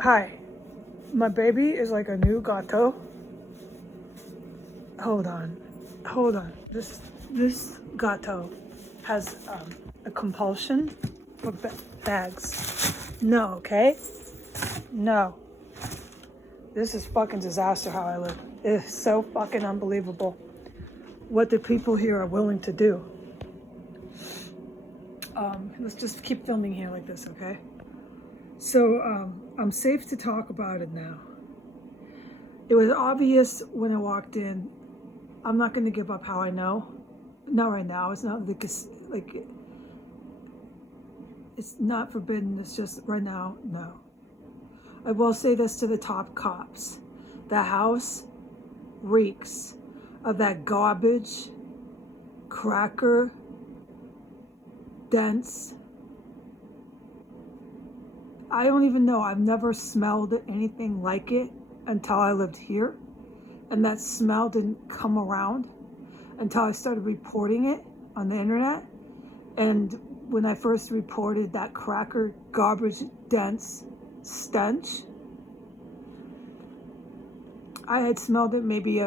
Hi, my baby is like a new gato. Hold on. This gato has a compulsion for bags. No, okay? No. This is fucking disaster how I live. It is so fucking unbelievable what the people here are willing to do. Let's just keep filming here like this, okay? So I'm safe to talk about it now. It was obvious when I walked in. I'm not going to give up how I know. Not right now. It's not like it's not forbidden. It's just right now, no. I will say this to the top cops. The house reeks of that garbage, cracker, dense. I don't even know. I've never smelled anything like it until I lived here. And that smell didn't come around until I started reporting it on the internet. And when I first reported that cracker, garbage, dense stench, I had smelled it maybe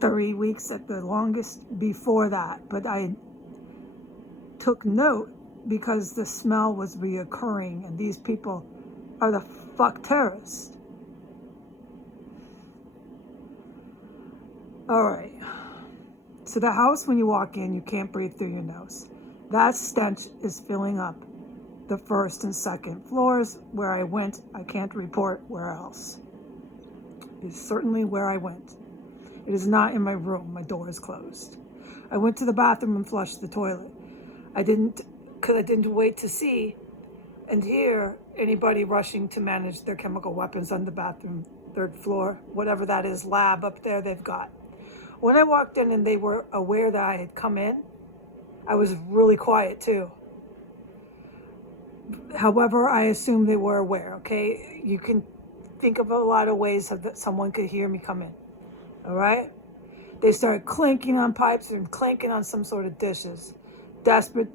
30 weeks at the longest before that. But I took note because the smell was reoccurring and these people are the fuck terrorists. All right. So the house, when you walk in, you can't breathe through your nose. That stench is filling up the first and second floors. Where I went, I can't report where else. It's certainly where I went. It is not in my room. My door is closed. I went to the bathroom and flushed the toilet. I didn't wait to see and hear anybody rushing to manage their chemical weapons on the bathroom, third floor, whatever that is, lab up there they've got. When I walked in and they were aware that I had come in, I was really quiet too. However, I assume they were aware, okay? You can think of a lot of ways that someone could hear me come in, all right? They started clinking on pipes and clanking on some sort of dishes. Desperate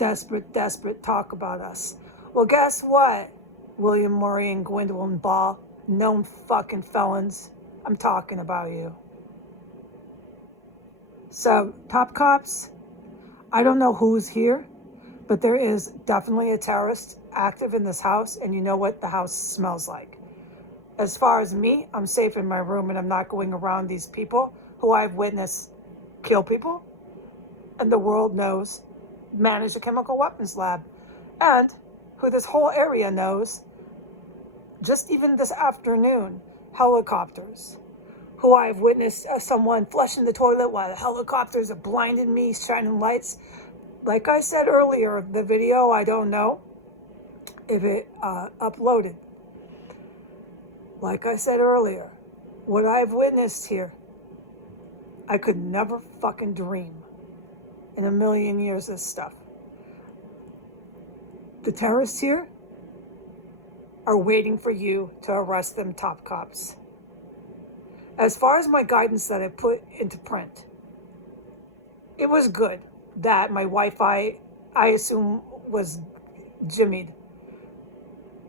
talk about us. Well, guess what? William Murray and Gwendolyn Ball, known fucking felons. I'm talking about you. So, top cops, I don't know who's here, but there is definitely a terrorist active in this house, and you know what the house smells like. As far as me, I'm safe in my room, and I'm not going around these people who I've witnessed kill people, and the world knows manage a chemical weapons lab, and who this whole area knows, just even this afternoon, helicopters, who I've witnessed someone flushing the toilet while the helicopters are blinding me, shining lights. Like I said earlier, the video, I don't know if it uploaded. Like I said earlier, what I've witnessed here, I could never fucking dream in a million years this stuff. The terrorists here are waiting for you to arrest them top cops. As far as my guidance that I put into print, it was good that my Wi-Fi, I assume, was jimmied.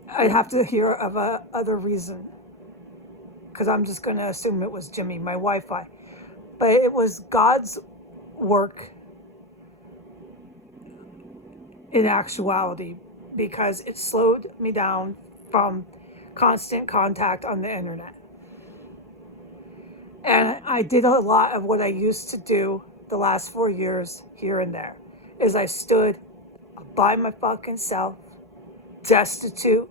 I'd have to hear of a other reason, because I'm just going to assume it was Jimmy, my Wi-Fi. But it was God's work in actuality, because it slowed me down from constant contact on the internet. And I did a lot of what I used to do the last 4 years here and there, is I stood by my fucking self, destitute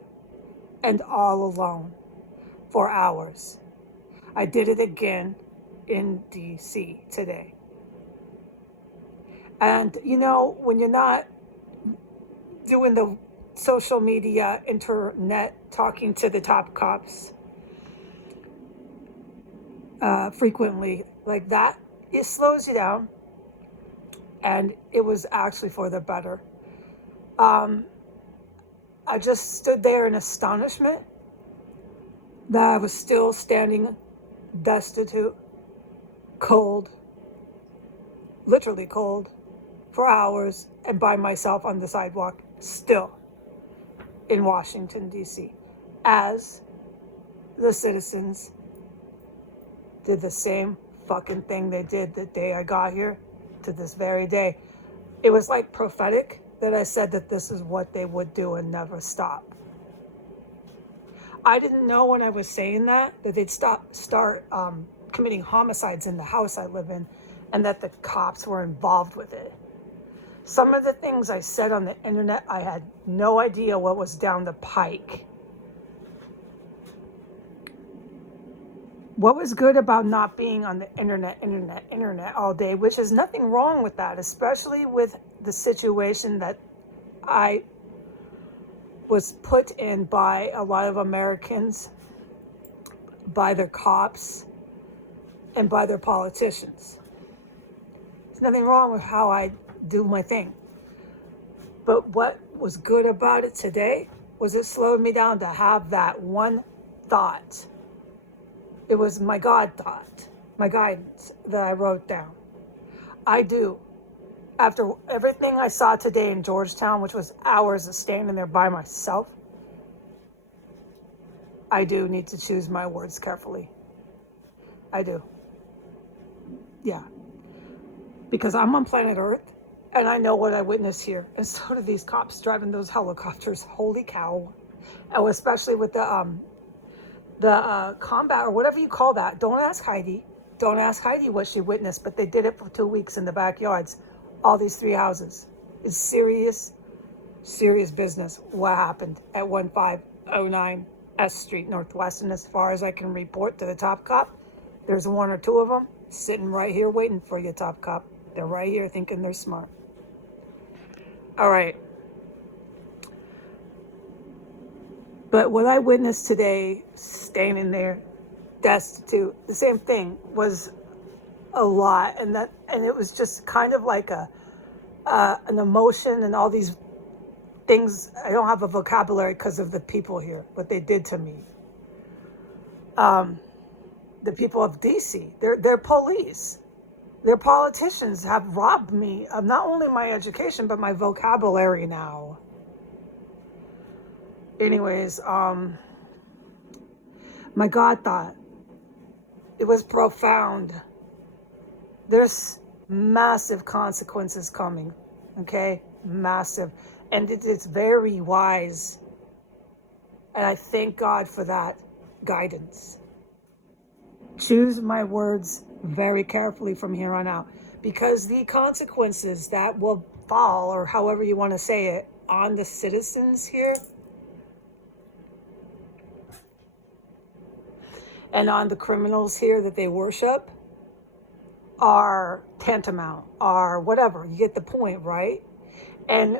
and all alone for hours. I did it again in DC today. And you know, when you're not doing the social media, internet, talking to the top cops frequently like that, it slows you down. And it was actually for the better. I just stood there in astonishment that I was still standing destitute, cold, literally cold, for hours and by myself on the sidewalk, still in Washington, D.C., as the citizens did the same fucking thing they did the day I got here to this very day. It was like prophetic that I said that this is what they would do and never stop. I didn't know when I was saying that they'd start committing homicides in the house I live in, and that the cops were involved with it. Some of the things I said on the internet, I had no idea what was down the pike. What was good about not being on the internet all day, which is nothing wrong with that, especially with the situation that I was put in by a lot of Americans, by their cops, and by their politicians. There's nothing wrong with how I do my thing. But what was good about it today was it slowed me down to have that one thought. It was my God thought, my guidance that I wrote down. I do. After everything I saw today in Georgetown, which was hours of standing there by myself, I do need to choose my words carefully. I do. Yeah. Because I'm on planet Earth, and I know what I witnessed here. And so do these cops driving those helicopters. Holy cow. Oh, especially with the combat or whatever you call that. Don't ask Heidi. Don't ask Heidi what she witnessed, but they did it for 2 weeks in the backyards. All these 3 houses. It's serious business. What happened at 1509 S Street Northwest? And as far as I can report to the top cop, there's 1 or 2 of them sitting right here waiting for you, top cop. They're right here thinking they're smart. All right. But what I witnessed today, standing there, destitute, the same thing, was a lot, and it was just kind of like an emotion and all these things. I don't have a vocabulary because of the people here, what they did to me. The people of DC, they're police, their politicians have robbed me of not only my education but my vocabulary now. Anyways, my God thought, it was profound. There's massive consequences coming, okay? Massive. And it's very wise. And I thank God for that guidance. Choose my words very carefully from here on out, because the consequences that will fall, or however you want to say it, on the citizens here and on the criminals here that they worship are tantamount, are whatever. You get the point, right? And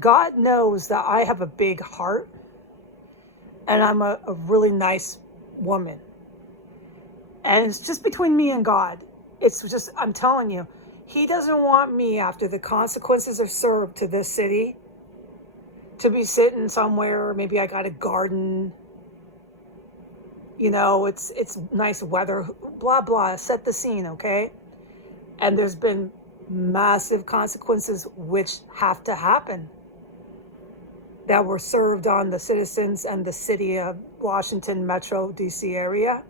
God knows that I have a big heart and I'm a really nice woman. And it's just between me and God. It's just, I'm telling you, He doesn't want me, after the consequences are served to this city, to be sitting somewhere. Maybe I got a garden. You know, it's nice weather, blah, blah, set the scene, okay? And there's been massive consequences which have to happen that were served on the citizens and the city of Washington Metro DC area.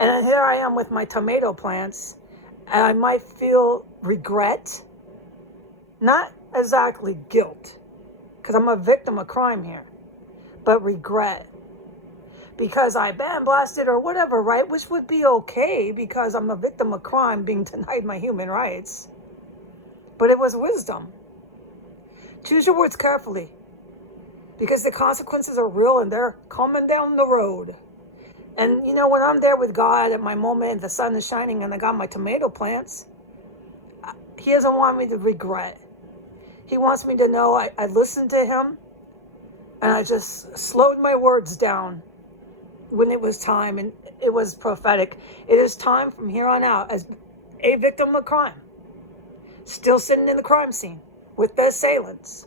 And then here I am with my tomato plants, and I might feel regret, not exactly guilt, because I'm a victim of crime here, but regret. Because I bandblasted or whatever, right? Which would be okay because I'm a victim of crime being denied my human rights. But it was wisdom. Choose your words carefully, because the consequences are real and they're coming down the road. And you know, when I'm there with God at my moment, the sun is shining and I got my tomato plants, He doesn't want me to regret. He wants me to know I listened to Him and I just slowed my words down when it was time, and it was prophetic. It is time from here on out, as a victim of crime, still sitting in the crime scene with the assailants,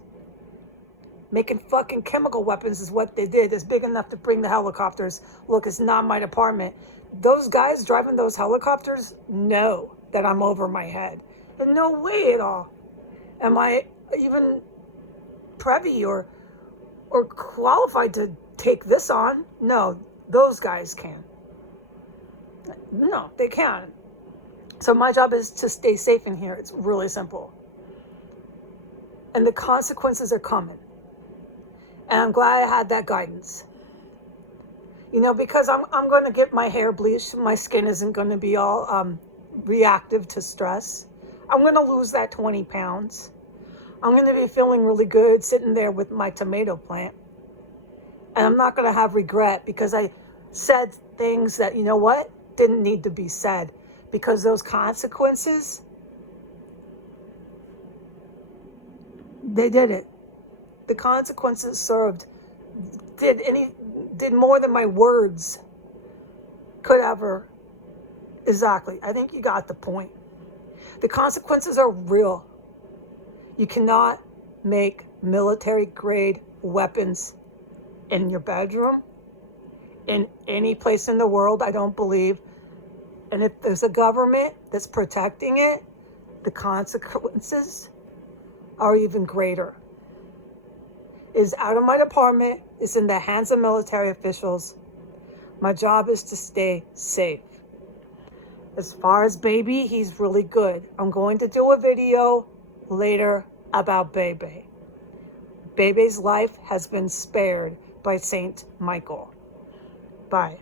making fucking chemical weapons is what they did. It's big enough to bring the helicopters. Look, it's not my department. Those guys driving those helicopters know that I'm over my head. And no way at all am I even privy or qualified to take this on. No, those guys can. No, they can't. So my job is to stay safe in here. It's really simple. And the consequences are coming. And I'm glad I had that guidance. You know, because I'm going to get my hair bleached. My skin isn't going to be all reactive to stress. I'm going to lose that 20 pounds. I'm going to be feeling really good sitting there with my tomato plant. And I'm not going to have regret because I said things that, you know what, didn't need to be said. Because those consequences, they did it. The consequences did more than my words could ever. Exactly. I think you got the point. The consequences are real. You cannot make military grade weapons in your bedroom, in any place in the world, I don't believe. And if there's a government that's protecting it, the consequences are even greater. It's out of my department. It's in the hands of military officials. My job is to stay safe. As far as baby, he's really good. I'm going to do a video later about Bebe. Bebe's life has been spared by Saint Michael. Bye.